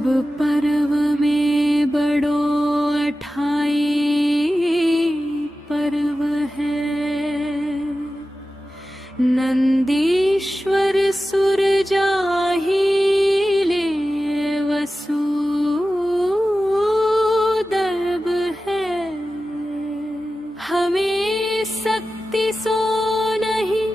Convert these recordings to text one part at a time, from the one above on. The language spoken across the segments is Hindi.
सब पर्व में बड़ो अठाई पर्व है। नंदीश्वर सुर जाहि ले वसुदेव है। हमें शक्ति सो नहीं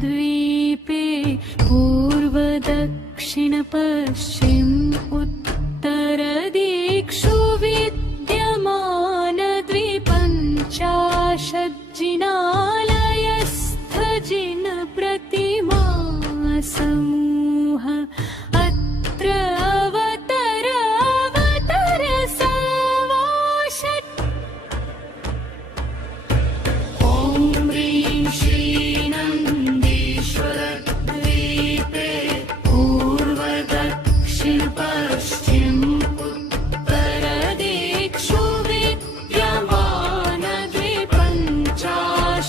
द्वीपे पूर्व दक्षिण पश्चिम उत्तर दिक्षु विद्यमान द्विपञ्चाशज्जिनालयस्थ जिन प्रतिमा समूह अत्र अवतर सर्वाषट्। ॐ ह्रीं श्रीं पश्चिम उत्तर दिक्षु विद्यमान द्विपञ्चाशज्जिनालयस्थ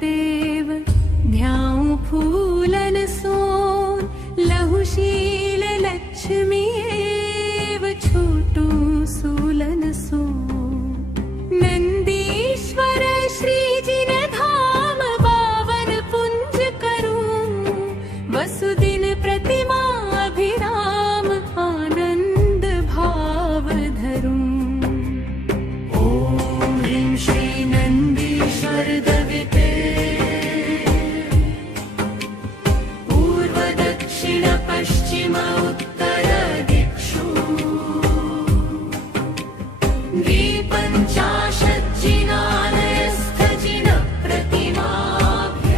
देव ध्याऊं फूलन सोन लहुशील लक्ष्मी एव छोटू सूलन सोन नंदीश्वर श्री जिन धाम पावन पुंज करूं वसुदिन प्रतिमा अभिराम आनंद भाव धरूं। ओम ह्रीं श्री नंदीश्वर दविते पूर्व दक्षिण पश्चिम उत्तर दिक्षु द्विपञ्चाशज्जिनालयस्थ जिन प्रतिमाभ्य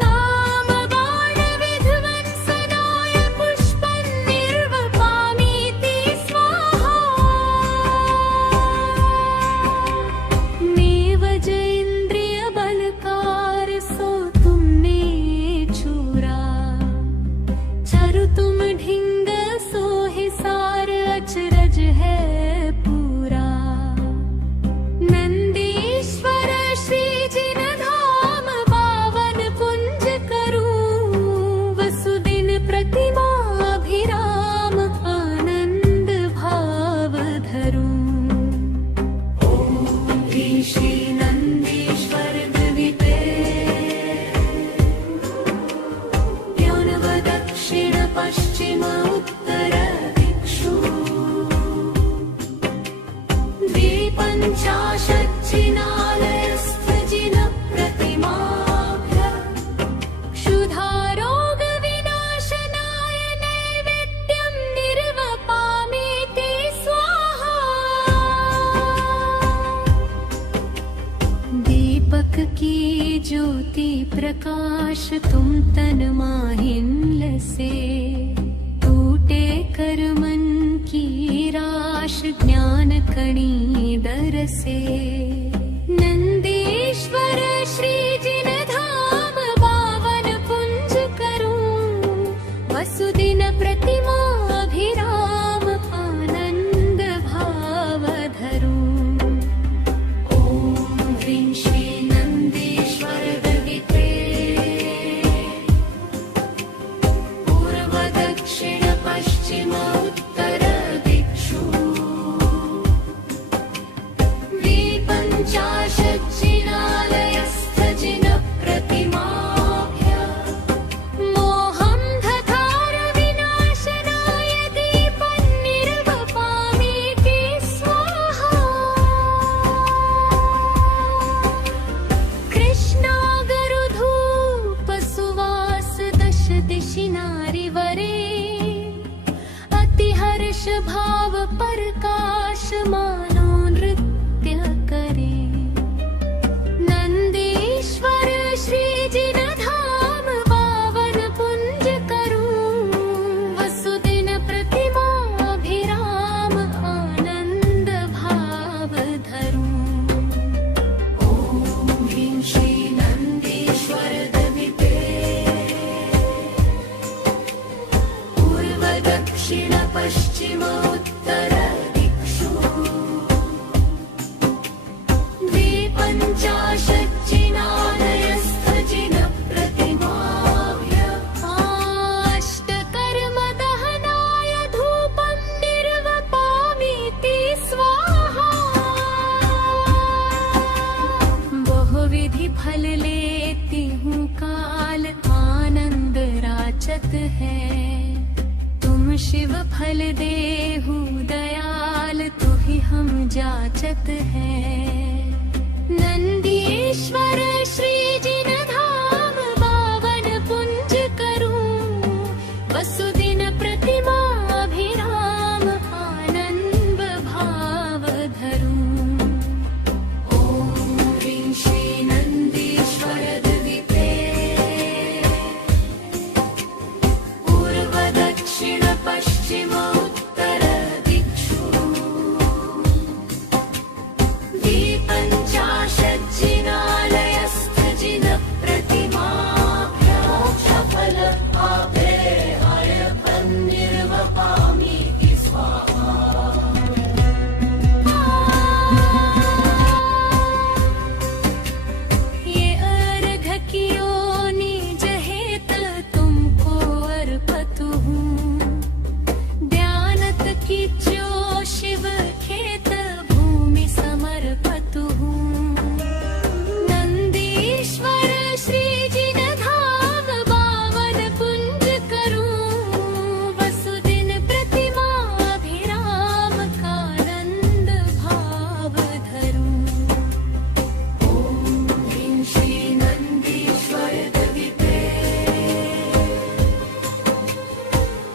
कामबाण विध्वंसनाय पुष्पं निर्वपामीति स्वाहा। नेव जैन्द्रिय बलकार सो तुमने चूरा चरु तुम ढिंग सो हिसार अचरज है पूरा। नंदीश्वर श्री जिन धाम पावन पुंज करूं वसुदिन प्रतिमा अभिराम आनंद भाव धरूं। ओम ह्रीं श्री नंदीश्वर दविते द्योनव दक्षिण पश्चिम उत्तर दिक्षु द्विपञ्चाशज्जिनालयस्थ जिन प्रतिमाभ्य क्षुधारोग विनाशनाय नैवेद्यं निर्वपामीति स्वाहा। दीपक की ज्योति प्रकाश तुम तन माहिन लसे टूटे कर मन की राश ज्ञान कणी दरसे। नंदीश्वर श्री जिन धाम पावन पुंज करूं वसुदिन प्रतिमा अभिराम आनंद भाव धरूं। ओम ह्रीं श्री नंदीश्वर दविते पूर्व दक्षिण पश्चिम उत्तर दिक्षु द्विपञ्चाशज्जिनालय पश्चिम उत्तर दिक्षु द्विपञ्चाशज्जिनालयस्थजिन प्रतिमाभ्य अष्टकर्मदहनाय धूपं निर्वपामीति स्वाहा बहुविधि फल लेती हूँ काल आनंद राचत है तुम शिव फल देहु दयाल तू ही हम जाचत है नंदीश्वर श्री जिन धाम पावन पुंज करूं वसुदिन प्रतिमा अभिराम आनंद भाव धरूं ओम ह्रीं श्री नंदीश्वर द्विते पूर्व दक्षिण पश्चिम उत्तर दिक्षु द्विपञ्चाशज्जिनालयस्थजिन प्रतिमाभ्य मोक्षफल आभेहाय निर्वपामीति स्वाहा ये अर्घ की योनि जहेत तुमको अर्पतु हूँ ध्यानत की जो शिव खेत भूमि समर्पतु हूँ नंदीश्वर श्री जिन धाम पावन पुंज करूं वसुदिन प्रतिमा अभिराम कानंद भाव धरूं ओम ह्रीं श्री नंदीश्वर द्विते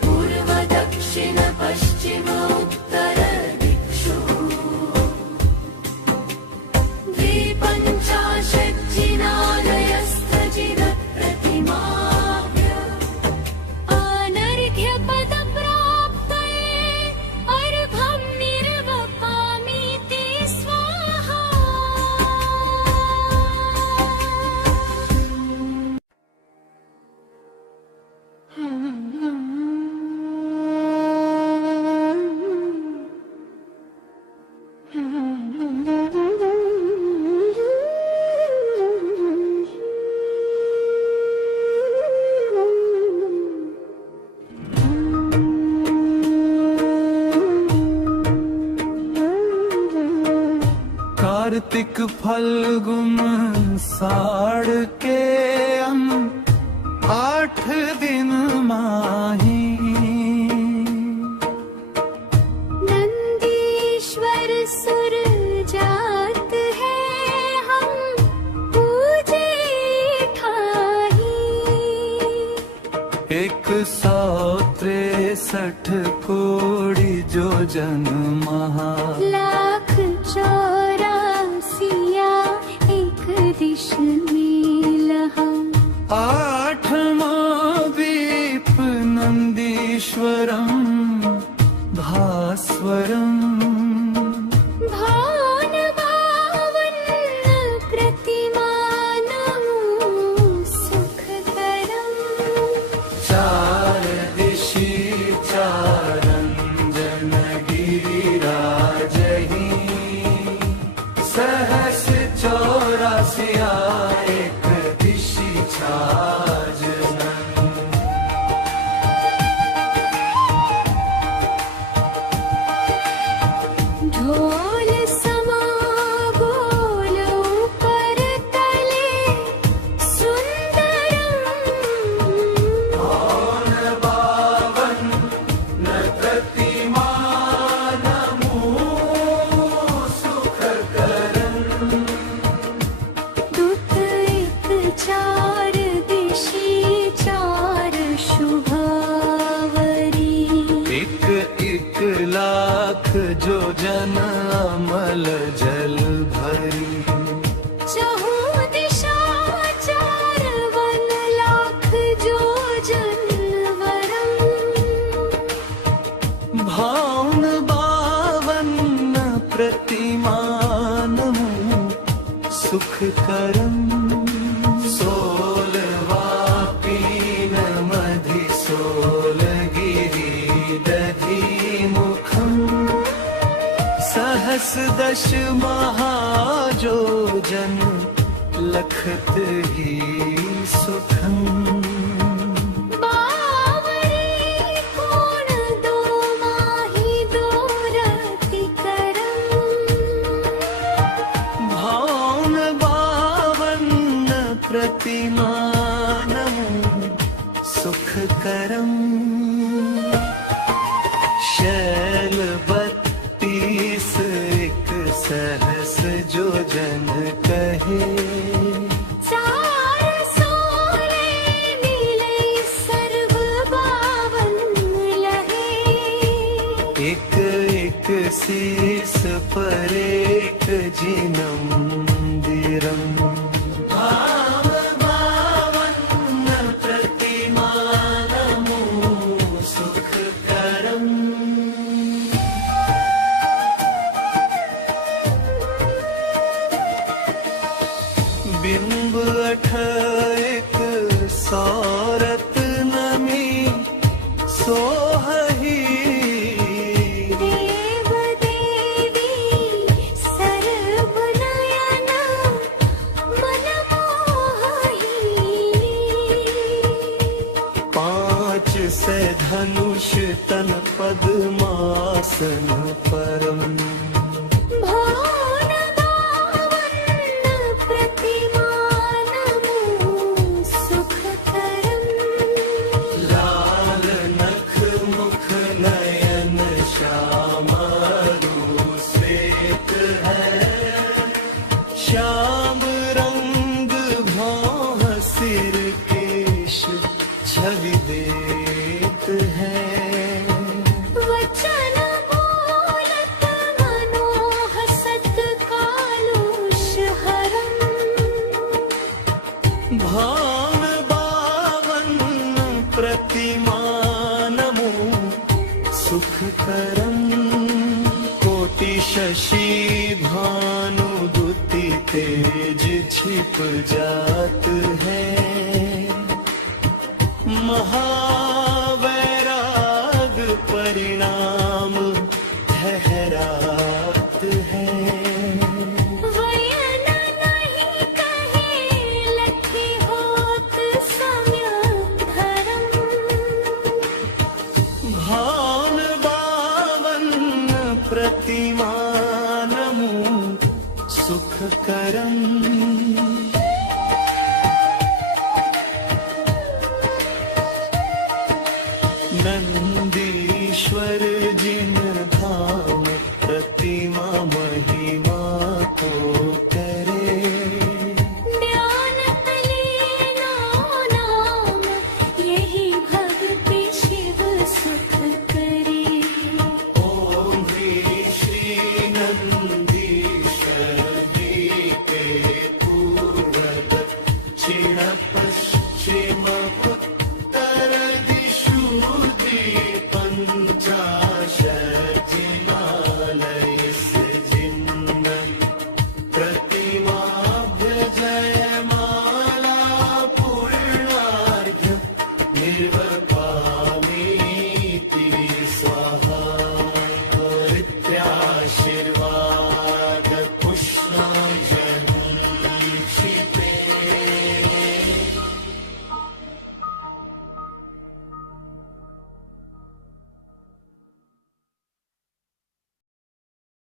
पूर्व दक्षिण पश्चिम उत्तर दिक्षु द्विपञ्चाशज्जिनालयस्थजिन प्रतिमाभ्य अनर्घ्यपदप्राप्तये अर्घं निर्वपामीति स्वाहा कार्तिक फल्गुन साड़ के हम 8 दिन माही नंदीश्वर सुर जात है हम पूजे ठाही 163 कोड़ी जो जन महा लाख 84 एक दिश में लहा 8वां दीप नंदीश्वरम भास्वरम भावन भावन प्रतिमानमु सुखकरम् चार दिशि चारंजन गिरिराजहि सहस 84 एक दिशि छाजन ढोल समा बोल ऊपर तले सुंदरम कौन बावन न प्रतिमानमु सुखकरम् दुत एक चार दिशि चार शुभावरी 1 लाख जो जन अमल जल भरी चहु दिशा 4 लाख जो जनवरम भावन बावन प्रतिमानमु सुखकरम् 16 पीन मधि 16 गिरि दधि यश महाजोजन लखत ही सुखम बावरी कोण दो माही दोरति करम भावन बावन प्रतिमानम सुखकरम शैल 32 एक सहस जो जन कहे 416 मिले सर्व बावन लहे एक एक शीस पर एक जिनम दिरम प्रतिमानमो सुखकरम बिंब 8 सौरत नमी सोहही देव देवी सर्व नयन मन मोहि 5 से धनुष तन पद्मासन परम भावन बावन प्रतिमानमो सुखकरम लाल नख मुख नयन श्यामरु श्वेत है श्याम रंग भौह सिर केश छवि देत है वचन बोलत मनोहसत कालुष हरम भान बावन प्रतिमानमो सुखकरम कोटि शशि भानु दुति तेज छिप जात है महावैराग परिणाम ठहरात है वयन नहीं कहे लखी होत समय धरम भान बावन प्रतिमानमो सुखकरम